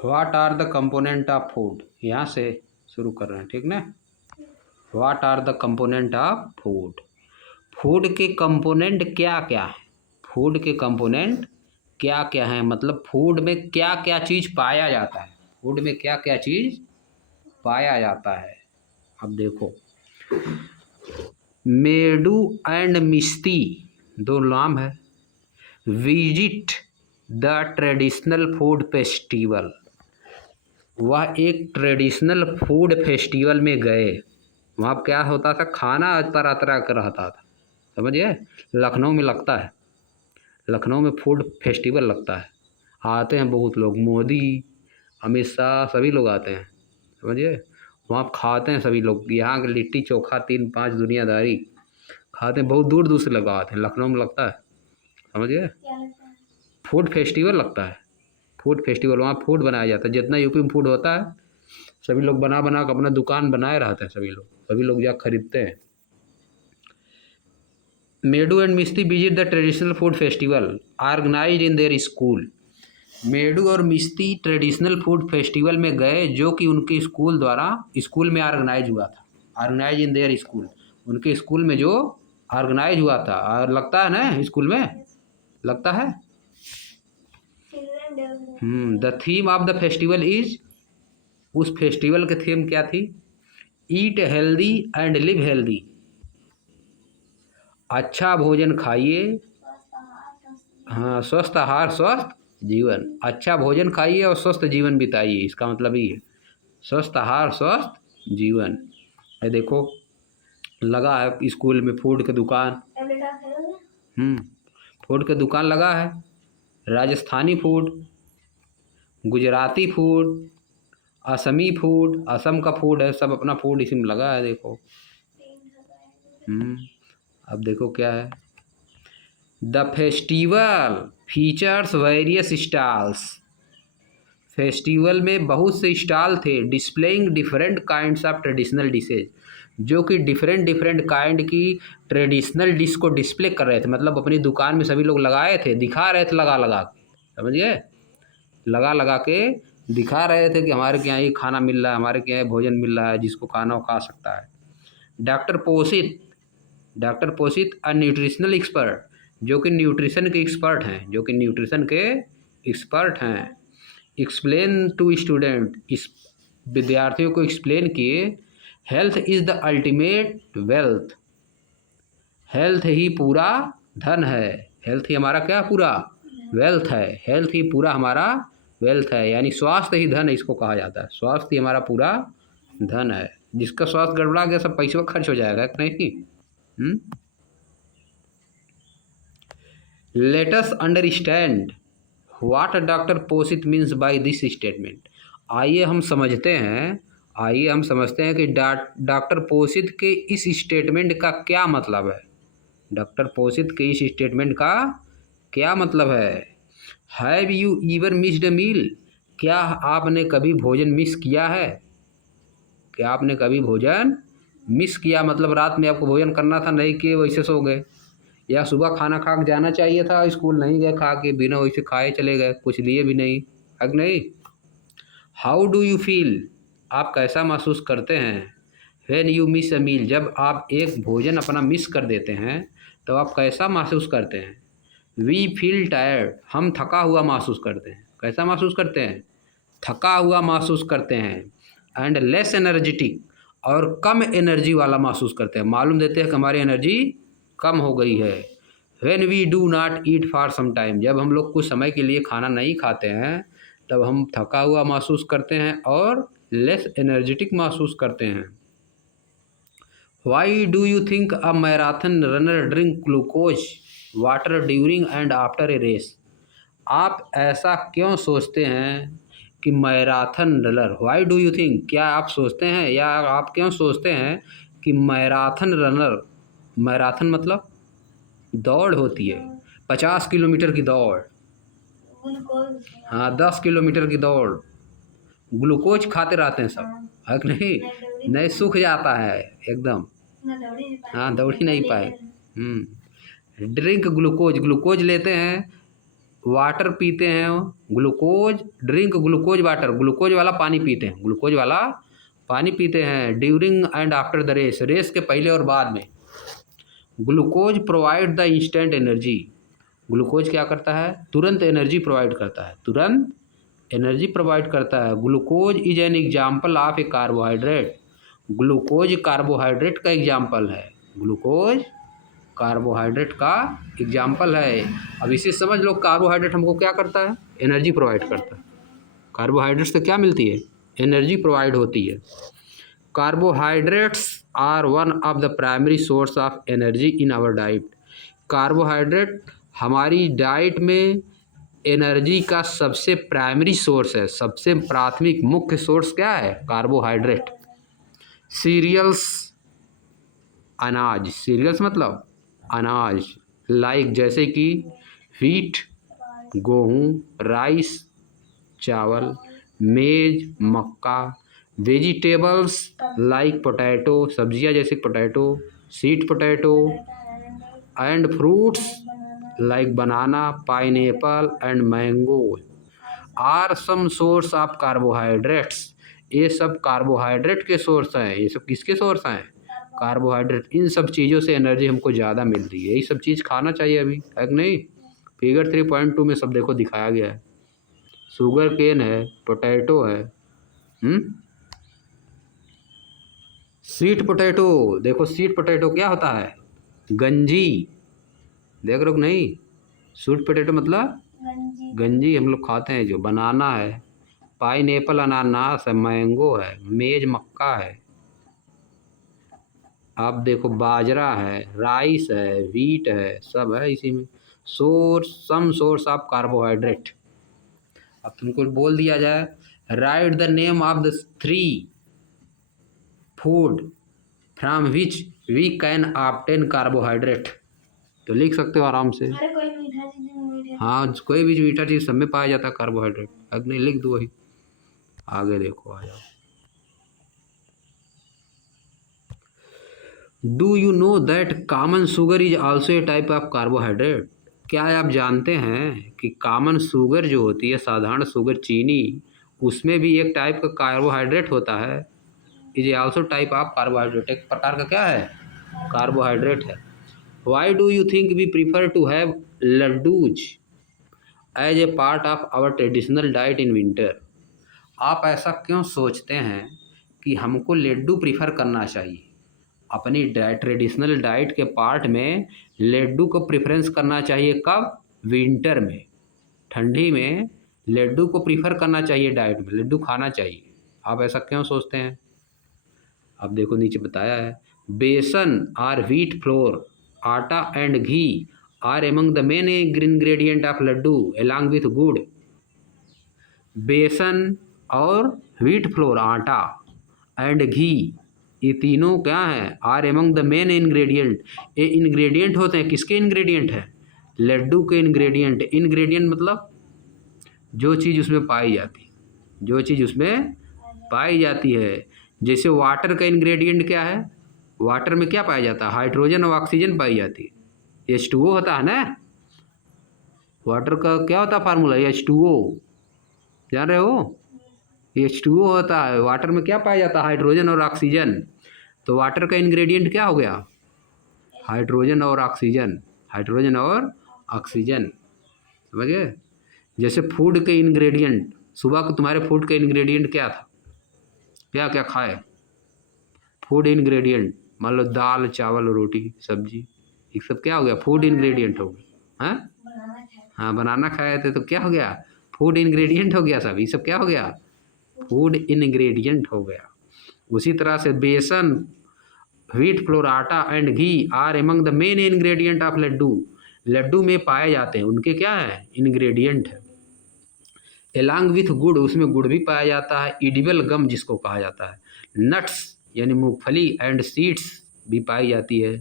What are the component of food, यहाँ से शुरू कर रहे हैं, ठीक ना। What are the component of food, food के कंपोनेंट क्या क्या है, फूड के कंपोनेंट क्या क्या हैं, मतलब फूड में क्या क्या चीज़ पाया जाता है, फूड में क्या क्या चीज़ पाया जाता है। अब देखो, मेडू एंड मिस्ती दो नाम है। Visit the traditional food festival, वह एक ट्रेडिशनल फूड फेस्टिवल में गए। वहाँ क्या होता था, खाना तरह तरह का रहता था, समझिए। लखनऊ में लगता है, लखनऊ में फूड फेस्टिवल लगता है, आते हैं बहुत लोग, मोदी, अमित शाह, सभी लोग आते हैं, समझिए। वहाँ खाते हैं सभी लोग, यहाँ के लिट्टी चोखा 3-5 दुनियादारी खाते हैं, बहुत दूर दूर से लोग आते हैं, लखनऊ में लगता है, समझिए। फूड फेस्टिवल लगता है, फूड फेस्टिवल, वहाँ फूड बनाया जाता है, जितना यूपी में फूड होता है सभी लोग बना बना कर अपना दुकान बनाए रहते हैं, सभी लोग जा खरीदते हैं। Medu and Misti visit the traditional food festival organised in their school, Medu और मिस्ती ट्रेडिशनल फूड फेस्टिवल में गए जो कि उनके स्कूल द्वारा, स्कूल में ऑर्गेनाइज हुआ था, ऑर्गेनाइज इन देयर स्कूल, उनके स्कूल में जो ऑर्गेनाइज हुआ था। और लगता है ना स्कूल में, लगता है। The theme of the festival is, उस फेस्टिवल की थीम क्या थी, eat healthy and live healthy, अच्छा भोजन खाइए, हाँ, स्वस्थ आहार स्वस्थ जीवन, अच्छा भोजन खाइए और स्वस्थ जीवन बिताइए, इसका मतलब ही है स्वस्थ आहार स्वस्थ जीवन। ये देखो लगा है स्कूल में फूड की दुकान, फूड की दुकान लगा है, राजस्थानी फूड, गुजराती फूड, असमी फूड, असम का फूड है, सब अपना फूड इसी में लगा है, देखो। अब देखो क्या है, the festival features various stalls, festival में बहुत से स्टॉल थे, displaying different kinds of traditional dishes, जो कि डिफरेंट डिफरेंट काइंड की ट्रेडिशनल डिश को डिस्प्ले कर रहे थे, मतलब अपनी दुकान में सभी लोग लगाए थे, दिखा रहे थे लगा लगा के, समझिए, लगा लगा के दिखा रहे थे कि हमारे के यहाँ ये खाना मिल रहा है, हमारे के यहाँ भोजन मिल रहा है, जिसको खाना वो खा सकता है। Doctor Posit, doctor Posit a nutritional expert, जो कि न्यूट्रिशन के एक्सपर्ट हैं, जो कि न्यूट्रिशन के एक्सपर्ट हैं, एक्सप्लेन टू स्टूडेंट, इस विद्यार्थियों को एक्सप्लेन किए, health is the ultimate wealth, health ही पूरा धन है, हेल्थ ही हमारा क्या पूरा वेल्थ है, हेल्थ ही पूरा हमारा वेल्थ है, यानी स्वास्थ्य ही धन है, इसको कहा जाता है, स्वास्थ्य ही हमारा पूरा धन है, जिसका स्वास्थ्य गड़बड़ा गया सब पैसा खर्च हो जाएगा, नहीं। Let us understand what doctor Posit means by this statement, आइए हम समझते हैं, आइए हम समझते हैं कि डॉक्टर पोसित के इस स्टेटमेंट का क्या मतलब है, डॉक्टर पोसित के इस स्टेटमेंट का क्या मतलब है। Have you ever missed a meal, क्या आपने कभी भोजन मिस किया है, क्या आपने कभी भोजन मिस किया, मतलब रात में आपको भोजन करना था, नहीं किए वैसे सो गए, या सुबह खाना खा के जाना चाहिए था स्कूल, नहीं गए, खा के बिना वैसे खाए चले गए, कुछ लिए भी नहीं, है कि नहीं। हाउ डू यू फील, आप कैसा महसूस करते हैं, व्हेन यू मिस अ मील, जब आप एक भोजन अपना मिस कर देते हैं तो आप कैसा महसूस करते हैं। वी फील टायर्ड, हम थका हुआ महसूस करते हैं, कैसा महसूस करते हैं, थका हुआ महसूस करते हैं। एंड लेस एनर्जेटिक, और कम एनर्जी वाला महसूस करते हैं, मालूम देते हैं कि हमारी एनर्जी कम हो गई है। When we do not eat for some time, जब हम लोग कुछ समय के लिए खाना नहीं खाते हैं तब हम थका हुआ महसूस करते हैं और लेस एनर्जेटिक महसूस करते हैं। Why do you think a marathon runner drink glucose water during and after a race, आप ऐसा क्यों सोचते हैं कि marathon runner, why do you think, क्या आप सोचते हैं या आप क्यों सोचते हैं कि मैराथन रनर, मैराथन मतलब दौड़ होती है, 50 किलोमीटर की दौड़, हाँ 10 किलोमीटर की दौड़, ग्लूकोज खाते रहते हैं सब, है कि नहीं, नहीं सूख जाता है एकदम, हाँ दौड़ ही नहीं पाए। ड्रिंक ग्लूकोज, ग्लूकोज लेते हैं वाटर पीते हैं, glucose drink glucose water, glucose वाला पानी पीते हैं, ग्लूकोज वाला पानी पीते हैं during and after the race, race के पहले और बाद में। Glucose provide the instant energy, glucose क्या करता है, तुरंत एनर्जी प्रोवाइड करता है, तुरंत एनर्जी प्रोवाइड करता है। Glucose is an example of A carbohydrate, glucose carbohydrate का एग्जाम्पल है, ग्लूकोज कार्बोहाइड्रेट का एग्जाम्पल है। अब इसे समझ लो, कार्बोहाइड्रेट हमको क्या करता है, एनर्जी प्रोवाइड करता है। कार्बोहाइड्रेट से क्या मिलती है, एनर्जी प्रोवाइड होती है। Carbohydrates are one of the primary source of energy in our diet, carbohydrate हमारी डाइट में एनर्जी का सबसे प्राइमरी सोर्स है, सबसे प्राथमिक मुख्य सोर्स क्या है, कार्बोहाइड्रेट। सीरियल्स, अनाज, सीरियल्स मतलब अनाज, लाइक जैसे कि व्हीट गेहूँ, राइस चावल, मेज मक्का, वेजिटेबल्स लाइक पोटैटो, सब्जियां जैसे potato, sweet potato, and fruits like banana, pineapple and mango are some source of carbohydrates, ये सब कार्बोहाइड्रेट के सोर्स हैं। ये सब किसके सोर्स हैं, कार्बोहाइड्रेट। इन सब चीज़ों से एनर्जी हमको ज़्यादा मिल रही है, यही सब चीज़ खाना चाहिए अभी, है कि नहीं। फिगर 3.2 में सब देखो दिखाया गया है, शुगर केन है, पोटैटो है, स्वीट पोटैटो, देखो स्वीट पोटैटो क्या होता है, गंजी, देख रहे हो नहीं, स्वीट पोटैटो मतलब गंजी हम लोग खाते हैं जो। बनाना है, पाइनएप्पल अनानास है, मैंगो है, मेज मक्का है, आप देखो बाजरा है, राइस है, व्हीट है, सब है इसी में। Source, some source of carbohydrate. अब तुमको बोल दिया जाए, write the name of the 3 food from which we can obtain carbohydrate, तो लिख सकते हो आराम से। हाँ, कोई भी मीठा चीज़ सब में पाया जाता है कार्बोहाइड्रेट, अगर नहीं लिख दो वही। आगे देखो, आ जाओ। Do you know that common sugar is also a type of carbohydrate, क्या आप जानते हैं कि कॉमन शुगर जो होती है, साधारण शुगर चीनी, उसमें भी एक टाइप का कार्बोहाइड्रेट होता है, is also type of carbohydrate, एक प्रकार का क्या है, कार्बोहाइड्रेट है। Why do you think we prefer to have laddoos as a part of our traditional diet in winter, आप ऐसा क्यों सोचते हैं कि हमको लड्डू प्रीफर करना चाहिए, अपनी ट्रेडिशनल डाइट के पार्ट में लड्डू को प्रेफरेंस करना चाहिए, कब, विंटर में, ठंडी में लड्डू को प्रीफर करना चाहिए, डाइट में लड्डू खाना चाहिए, आप ऐसा क्यों सोचते हैं। अब देखो नीचे बताया है, besan or wheat flour, atta and ghee are among the main ingredient of laddoo along with gur, besan और wheat flour, atta and ghee, ये तीनों क्या हैं, are among the main ingredient, ये इंग्रेडिएंट होते हैं, किसके इंग्रेडिएंट हैं, लड्डू के इंग्रेडिएंट। इंग्रेडिएंट मतलब जो चीज़ उसमें पाई जाती है, जो चीज़ उसमें पाई जाती है। जैसे वाटर का इंग्रेडिएंट क्या है, वाटर में क्या पाया जाता है, हाइड्रोजन और ऑक्सीजन पाई जाती है, H2O होता है ना, वाटर का क्या होता है फार्मूला, H2O, जान रहे हो, H2O होता है। वाटर में क्या पाया जाता है, हाइड्रोजन और ऑक्सीजन, तो वाटर का इंग्रेडिएंट क्या हो गया, हाइड्रोजन और ऑक्सीजन, हाइड्रोजन और ऑक्सीजन, समझ गए। जैसे फूड के इंग्रेडिएंट, सुबह को तुम्हारे फूड का इंग्रेडिएंट क्या था, क्या क्या खाए, फूड इंग्रेडिएंट, मान लो दाल चावल रोटी सब्जी, ये सब क्या हो गया, फूड इंग्रेडिएंट हो गया, हाँ हाँ, बनाना खाए थे तो क्या हो गया, फूड इंग्रेडिएंट हो गया, सब ये सब क्या हो गया, फूड इंग्रेडिएंट हो गया। उसी तरह से besan, wheat flour, atta and ghee are among the main ingredient of laddoo, laddoo में पाए जाते हैं, उनके क्या है, इंग्रेडिएंट है। एलॉन्ग विथ गुड़, उसमें गुड़ भी पाया जाता है, इडिबल गम जिसको कहा जाता है, नट्स यानी मूंगफली एंड सीड्स भी पाई जाती है।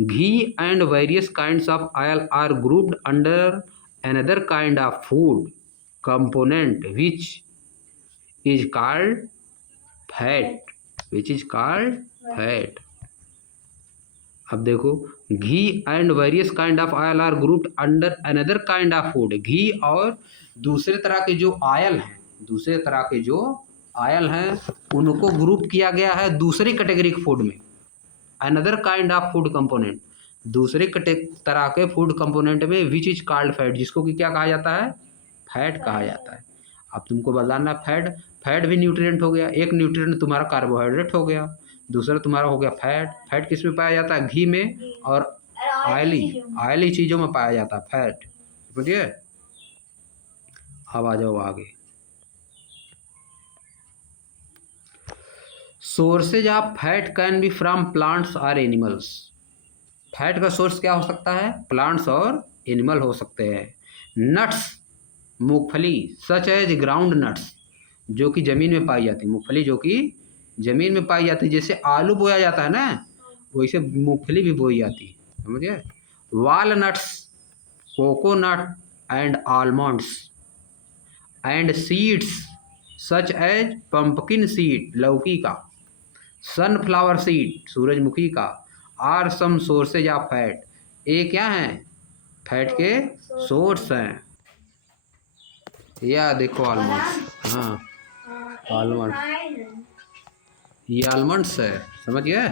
Ghee and various kinds of oil are grouped under another kind of food component which is called fat, अब देखो, ghee and various kind of oil are grouped under another kind of food. घी और दूसरे तरह के जो ऑयल हैं, दूसरे तरह के जो ऑयल हैं उनको ग्रुप किया गया है दूसरी कैटेगरी के फूड में। Another kind of food component, दूसरे तरह के फूड कंपोनेंट में विच इज कॉल्ड फैट, जिसको कि क्या कहा जाता है, फैट कहा जाता है। अब तुमको बताना फैट, फैट भी न्यूट्रिएंट हो गया। एक न्यूट्रिएंट तुम्हारा कार्बोहाइड्रेट हो गया, दूसरा तुम्हारा हो गया फैट। फैट किस में पाया जाता है, घी में और ऑयली चीज़ों में पाया जाता है फैट। समझिए, अब आ जाओ आगे। Sources of fat can be from plants और एनिमल्स। फैट का सोर्स क्या हो सकता है, प्लांट्स और एनिमल हो सकते हैं। नट्स, मूंगफली, सच एज ग्राउंड नट्स, जो कि ज़मीन में पाई जाती है। मूंगफली जो कि ज़मीन में पाई जाती है, जैसे आलू बोया जाता है ना, वैसे मूंगफली भी बोई जाती है। समझिए। Walnuts, coconut and almonds and seeds such as pumpkin seed, लौकी का, सनफ्लावर सीड, सूरजमुखी का, are some sources of fat, ये क्या हैं, फैट के सोर्स हैं। या देखो आलमंड्स, हाँ आलमंड, ये आलमंड्स है, समझ गए।